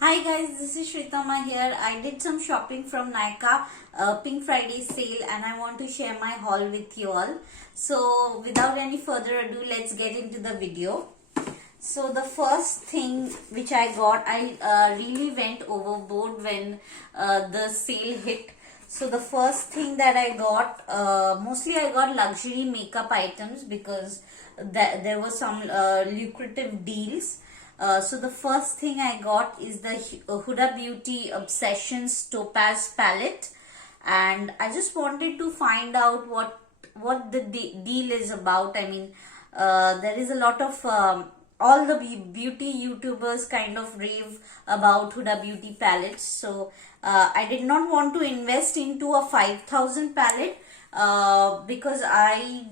Hi guys, this is Shritama here. I did some shopping from Nykaa Pink Friday sale and I want to share my haul with you all. So without any further ado, let's get into the video. So the first thing which I got, I really went overboard when the sale hit. So the first thing that I got, mostly I got luxury makeup items because there were some lucrative deals. So the first thing I got is the Huda Beauty Obsessions Topaz palette, and I just wanted to find out what the deal is about. I mean, there is a lot of all the beauty YouTubers kind of rave about Huda Beauty palettes. So I did not want to invest into a 5,000 palette because I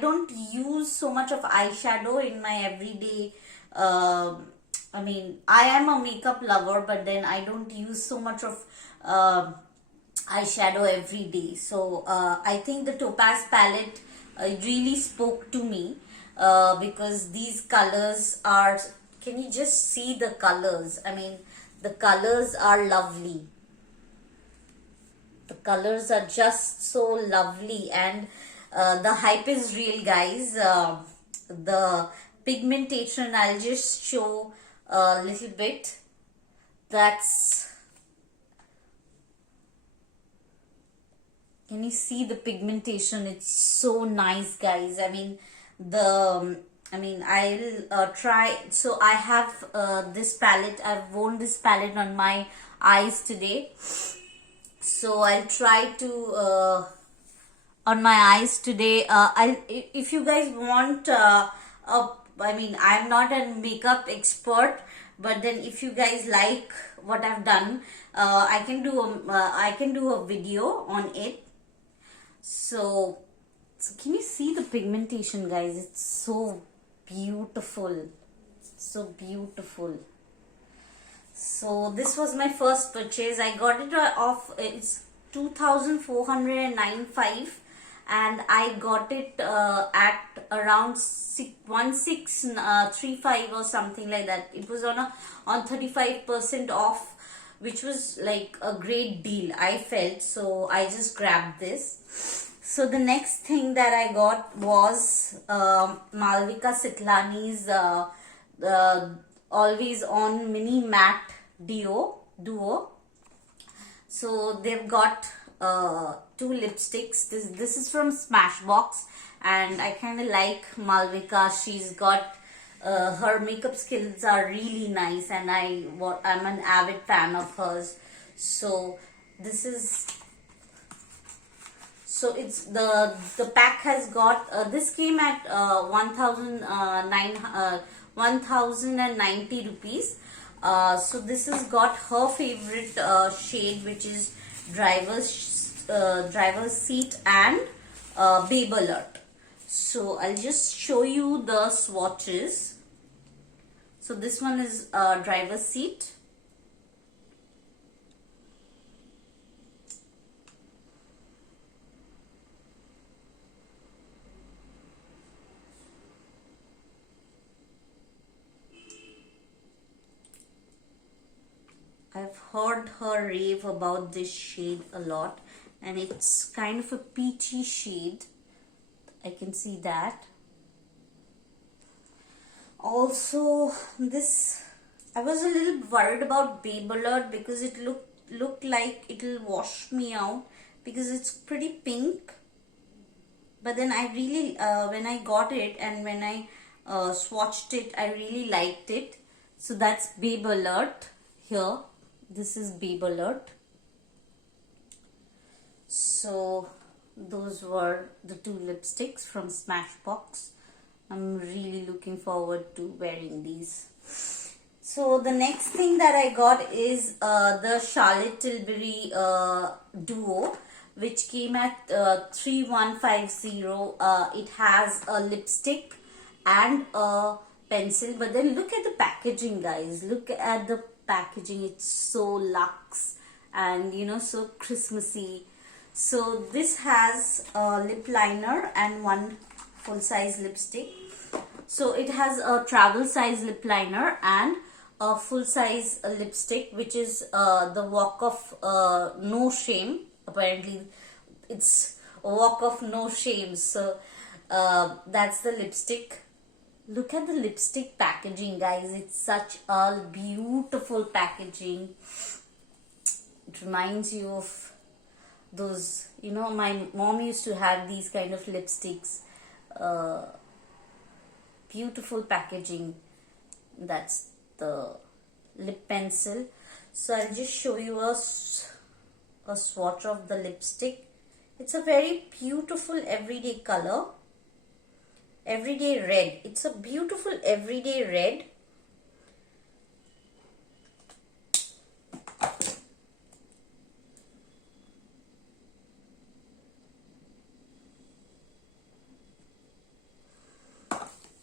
don't use so much of eyeshadow in my everyday. I mean, I am a makeup lover, but then I don't use so much of eyeshadow every day. So I think the Topaz palette really spoke to me because these colors are. Can you just see the colors? I mean, the colors are lovely. The colors are just so lovely, and the hype is real, guys. The pigmentation, I'll just show a little bit. That's, can you see the pigmentation? It's so nice, guys. I mean, I'll try. So I have this palette. I've worn this palette on my eyes today. So I'll try to on my eyes today. If you guys want I'm not a makeup expert, but then if you guys like what I've done, I can do a video on it. So can you see the pigmentation, guys? It's so beautiful, so beautiful. So this was my first purchase. I got it off. It's 2,495, and I got it at around 1635 or something like that. It was on 35% off, which was like a great deal, I felt. So I just grabbed this. So the next thing that I got was Malvika Sitlani's Always On Mini Matte Duo. So they've got two lipsticks. This is from Smashbox, and I kind of like Malvika. She's got her makeup skills are really nice, and I'm an avid fan of hers. So this is. So it's the pack has got this came at 1,090 rupees. So this has got her favorite shade, which is driver's seat and Babe Alert. So I'll just show you the swatches. So this one is driver's seat. I've heard her rave about this shade a lot, and it's kind of a peachy shade. I can see that. Also, this, I was a little worried about Babe Alert because it looked like it'll wash me out because it's pretty pink. But then I really, when I got it and when I swatched it, I really liked it. So that's Babe Alert here. This is Babe Alert. So those were the two lipsticks from Smashbox. I'm really looking forward to wearing these. So the next thing that I got is the Charlotte Tilbury Duo, which came at 3,150. It has a lipstick and a pencil, but then look at the packaging, guys. Look at the packaging. It's so luxe and so Christmassy. So this has a lip liner and one full size lipstick. So it has a travel size lip liner and a full size lipstick, which is the Walk of No Shame. Apparently it's a Walk of No Shame. So that's the lipstick. Look at the lipstick packaging, guys. It's such a beautiful packaging. It reminds you of those, you know, my mom used to have these kind of lipsticks. Beautiful packaging. That's the lip pencil. So I'll just show you a swatch of the lipstick. It's a very beautiful everyday color. Everyday red. It's a beautiful everyday red.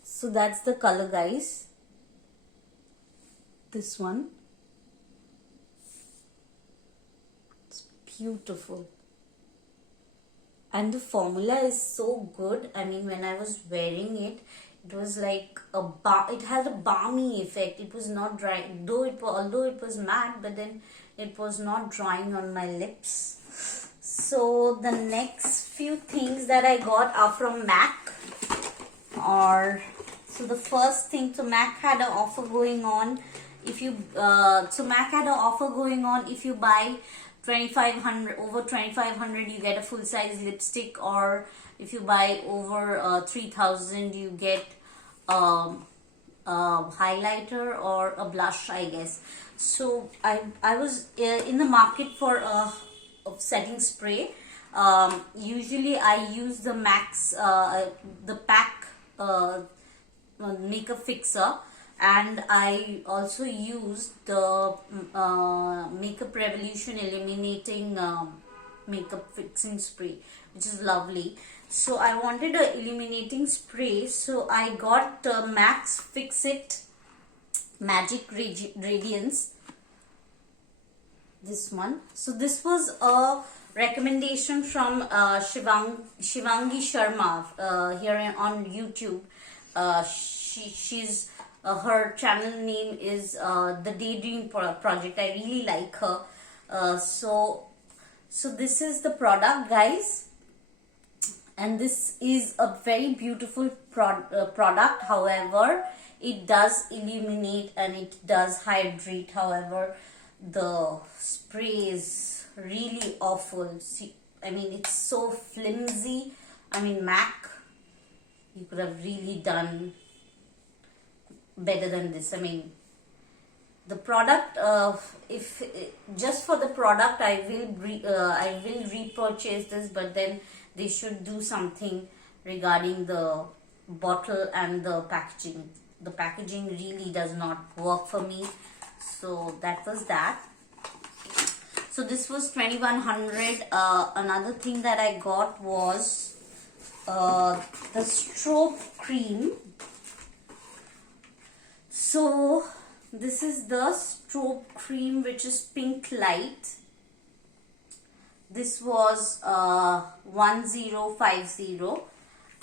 So that's the color, guys. This one. It's beautiful. And the formula is so good. I mean, when I was wearing it, it was like it had a balmy effect. It was not dry, although it was matte, but then it was not drying on my lips. So the next few things that I got are from MAC. So the first thing, so MAC had an offer going on. If you MAC had an offer going on. If you buy 2500, over 2500, you get a full size lipstick, or if you buy over 3000, you get a highlighter or a blush, I guess. So I was in the market for a setting spray. Usually I use the MAC's the PAC makeup fixer, and I also used the Makeup Revolution illuminating makeup fixing spray, which is lovely. So I wanted a illuminating spray, so I got MAC's Fix It Magic Radiance, this one. So this was a recommendation from Shivangi Sharma here on YouTube. She's her channel name is the Daydream Project. I really like her. So this is the product, guys, and this is a very beautiful product. However, it does illuminate and it does hydrate. However, the spray is really awful. See, I mean, it's so flimsy. I mean, MAC, you could have really done better than this. I mean, the product, if just for the product, I will repurchase this, but then they should do something regarding the bottle and the packaging. The packaging really does not work for me. So that was that. So this was 2100. Another thing that I got was the strobe cream. So this is the strobe cream, which is pink light. This was 1050,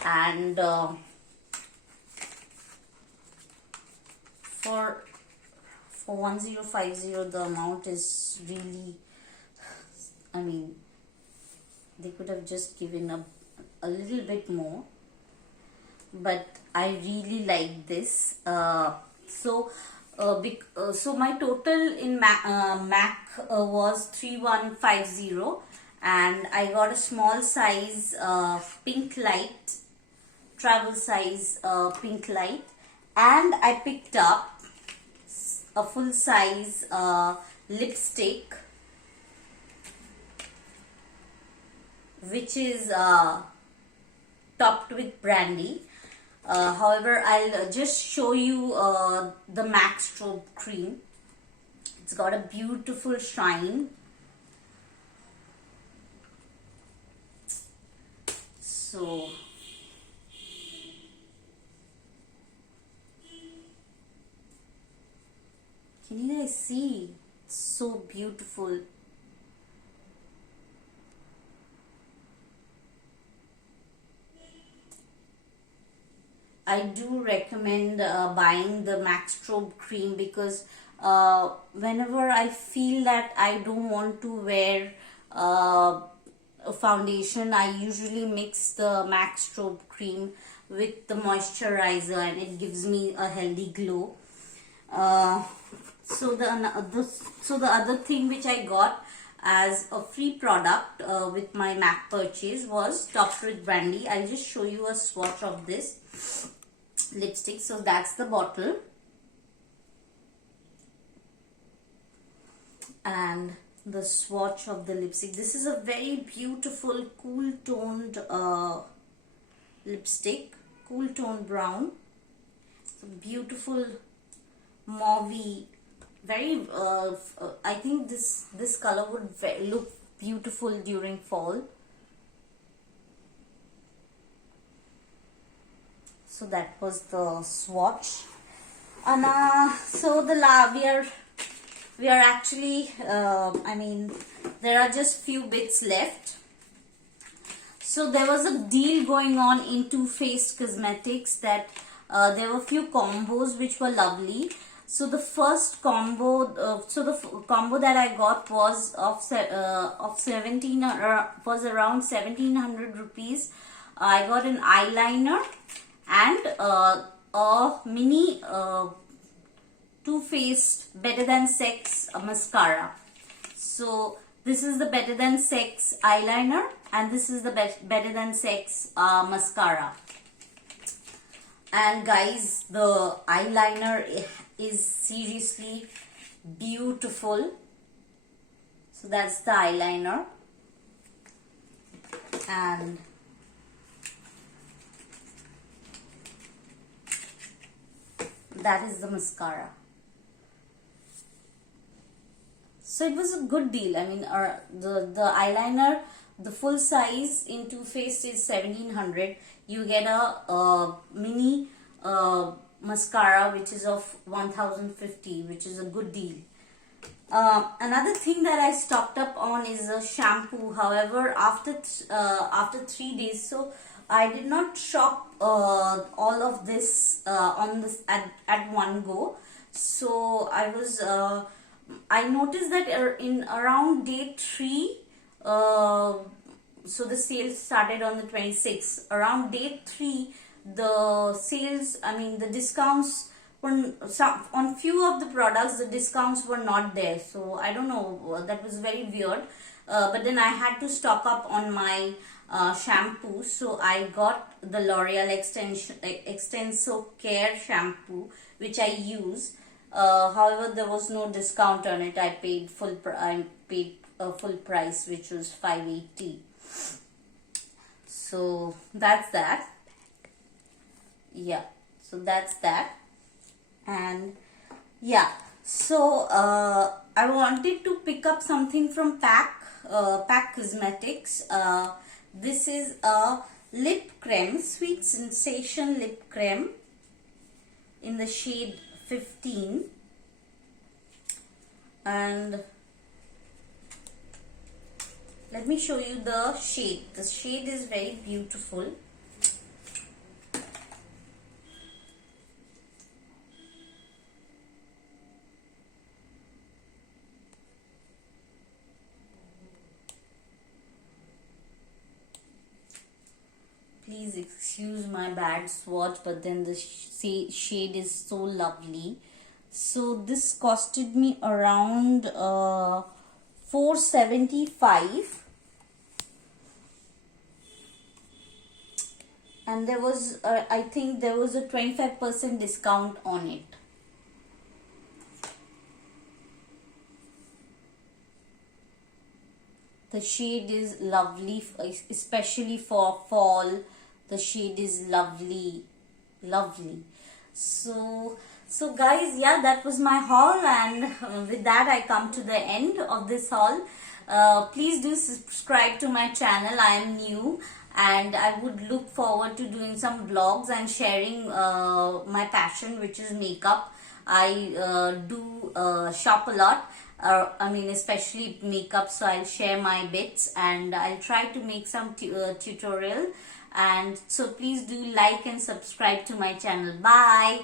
and for 1050, the amount is really, I mean, they could have just given a little bit more, but I really like this. So my total in MAC was 3150, and I got a small size pink light, travel size pink light, and I picked up a full size lipstick, which is topped with brandy. However, I'll just show you the MAC strobe cream. It's got a beautiful shine. So can you guys see? It's so beautiful. I do recommend buying the Max Strobe cream, because whenever I feel that I don't want to wear a foundation, I usually mix the Max Strobe cream with the moisturizer, and it gives me a healthy glow. Uh, so the other thing which I got as a free product with my MAC purchase was Dr. Brandy. I'll just show you a swatch of this lipstick. So that's the bottle, and the swatch of the lipstick. This is a very beautiful cool toned lipstick, cool tone brown. It's a beautiful mauvey, very I think this color would look beautiful during fall. So that was the swatch. And so we are actually I mean, there are just few bits left. So there was a deal going on in Too Faced Cosmetics that there were few combos which were lovely. So the first combo, combo that I got was of 17 was around 1700 rupees. I got an eyeliner and a mini Too Faced Better Than Sex mascara. So this is the Better Than Sex eyeliner, and this is the Better Than Sex mascara. And guys, the eyeliner is seriously beautiful. So that's the eyeliner, and that is the mascara. So it was a good deal. I mean, the eyeliner, the full size in Too Faced is 1700. You get a mini mascara which is of 1050, which is a good deal. Another thing that I stocked up on is a shampoo. However, after 3 days, so I did not shop all of this on this at one go. So I noticed that in around day 3, so the sales started on the 26th. Around day 3, the sales, I mean the discounts were on few of the products, the discounts were not there. So I don't know, that was very weird. But then I had to stock up on my shampoo. So I got the L'Oreal Extenso Care shampoo, which I use. However, there was no discount on it. I paid full price, which was 580. So that's that. Yeah, so that's that. And yeah, so I wanted to pick up something from Pack Cosmetics. This is a lip creme, Sweet Sensation lip creme in the shade 15, and let me show you the shade. The shade is very beautiful. Please excuse my bad swatch, but then the shade is so lovely. So this costed me around 475, and there was I think there was a 25% discount on it. The shade is lovely, especially for fall. The shade is lovely. So guys, yeah, that was my haul, and with that I come to the end of this haul. Please do subscribe to my channel. I am new, and I would look forward to doing some vlogs and sharing my passion, which is makeup. I do shop a lot. I mean, especially makeup, so I'll share my bits, and I'll try to make some tutorial and so please do like and subscribe to my channel. Bye.